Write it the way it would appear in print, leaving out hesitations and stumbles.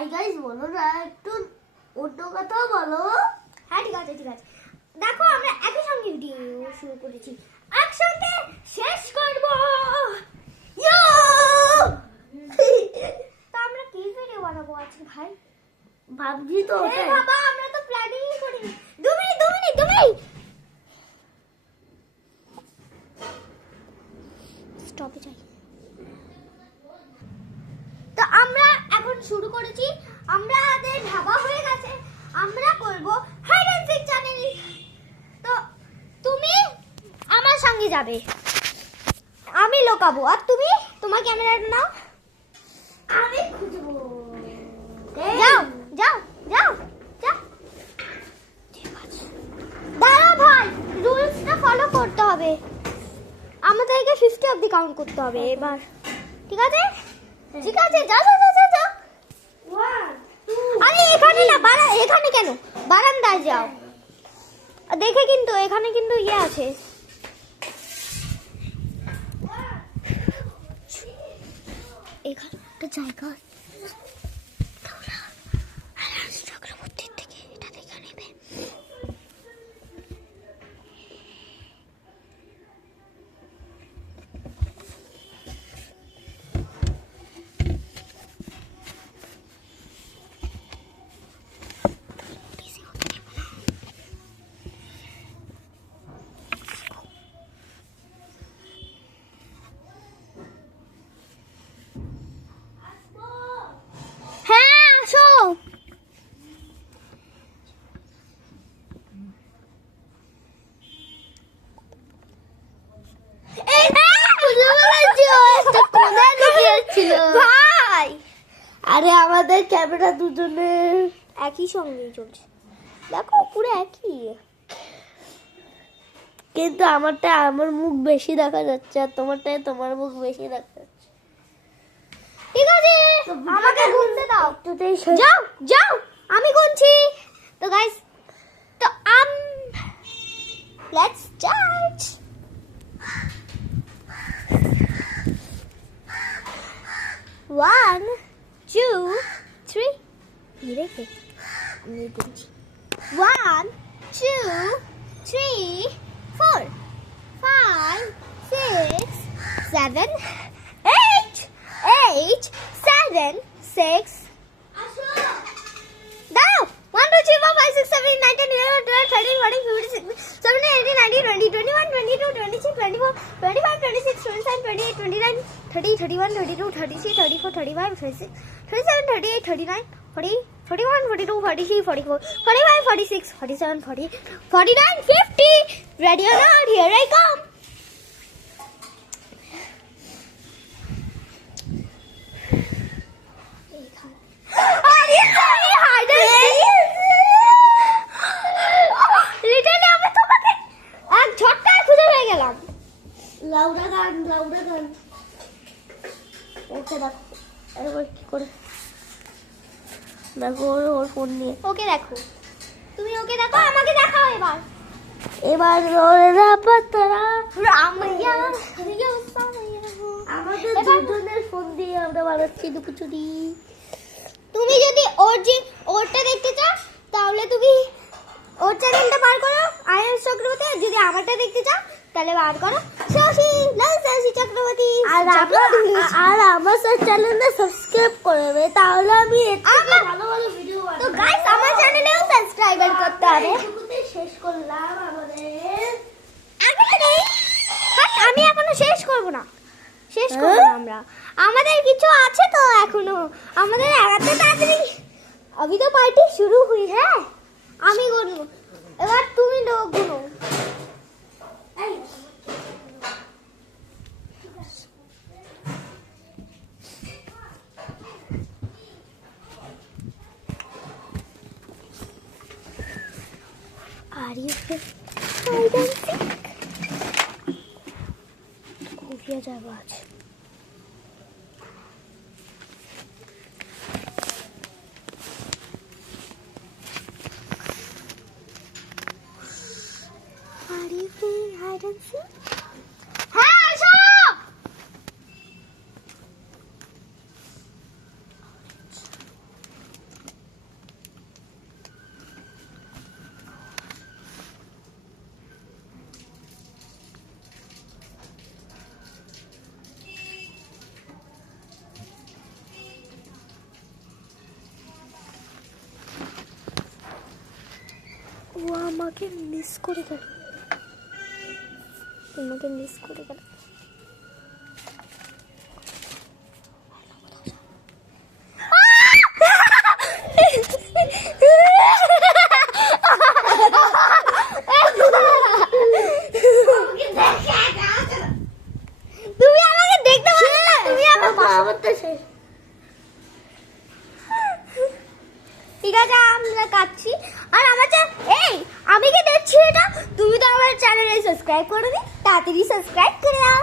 Hi guys বলো না, একটু অন্য কথা বলো। হ্যাঁ ঠিক আছে দেখো আমরা একই সঙ্গে ভিডিও শুরু করেছি, একসাথে শেষ করব। ইয়ো তো আমরা কি ভিডিও বানাবো আজকে ভাই? ভাবছি তো ওটাই। বাবা আমরা তো প্ল্যানিংই করিনি। 2 মিনিট স্টপে যাই। তো আমরা এখন শুরু করেছি, আমাদের ভাবা হয়ে গেছে আমরা করব হাইড এন্ড সিক চ্যানেল। তো তুমি আমার সঙ্গে যাবে, আমি লুকাবো, আর তুমি তোমার ক্যামেরাটা নাও, আমি খুঁজবো। যাও যাও যাও যাও। ঠিক আছে দাঁড়া ভাই, রুলসটা ফলো করতে হবে, আমাদেরকে 50 অবধি কাউন্ট করতে হবে এবার। ঠিক আছে যাও। আরে এখানে না, এখানে কেন, বারান্দায় যাও। দেখে কিন্তু এখানে কিন্তু ইয়ে আছে, এখানে একটা জায়গা চক্রবর্তীর থেকে এটা দেখে নেবে। হ্যাঁ আসো। ভাই আরে আমাদের ক্যামেরা দুজনে একই সঙ্গেই চলছে, দেখো পুরো একই, কিন্তু আমারটা আমার মুখ বেশি দেখা যাচ্ছে আর তোমারটায় তোমার মুখ বেশি দেখা যাচ্ছে। ঠিক আছে আমাকে গুনতে দাও। যাও আমি গুনছি। তো গাইস, তো লেটস স্টার্ট। 1 2 3 দেখে আমি গুনছি। 1 2 3 4 5 6 7 8 7 6 দাও 1 2 3 4 5 6 7 8 9 10 11 12 13 14 15 16 17 18 19 20 21 22 23 24 25 26 27 28 29 30 31 32 33 34 35 36 37 38 39 40 41 42 43 44 45 46 47 40 49 50. Ready or not, here I come. লাউডা গান ওকে দেখো এবার কি করে দেখো ওর ফোন নিয়ে। ওকে দেখো, তুমি ওকে দেখো, আমাকে দেখাও এবার ওরা পাতারা রামাইয়া আমাদের দুজনের ফোন দিয়ে আমরা বানাচ্ছি দুপুচুরি। তুমি যদি ওরটা দেখতে চাও তাহলে তুমি ওর চ্যানেলটা বার করো আয়ুষ চক্রবর্তী, আর যদি আমারটা দেখতে চাও তাহলে বার করো শশী চক্রবর্তী। আর আমার চ্যানেলটা সাবস্ক্রাইব করে দেবে, তাহলে আমি ভালো ভিডিও তো গাইস আমার চ্যানেলেও সাবস্ক্রাইবার করতে হবে। শেষ করলাম আমাদের। আমি এখনো শেষ করব না আমরা, আমাদের কিছু আছে তো এখনো, আমাদের এত তাড়াতাড়ি अभी तो पार्टी शुरू हुई है। আমি গুনবো, এবার তুমি গুনো। Are you hide and seek? খুঁজিয়ে যাবো আজ। Are you playing hide and seek? হ্যাঁ আসো। আমাকে মিস করে গেল, তোমাকে মিস করে গেল। তুমি আমাকে দেখতে পাচ্ছ না, তুমি আমারটা শেষ। ঠিক আছে আমরা কাটছি। আর আমার এই আমি কি দেখছি এটা, তুমি তো আমার চ্যানেলে সাবস্ক্রাইব করো নি, তাড়াতাড়ি সাবস্ক্রাইব করে দাও।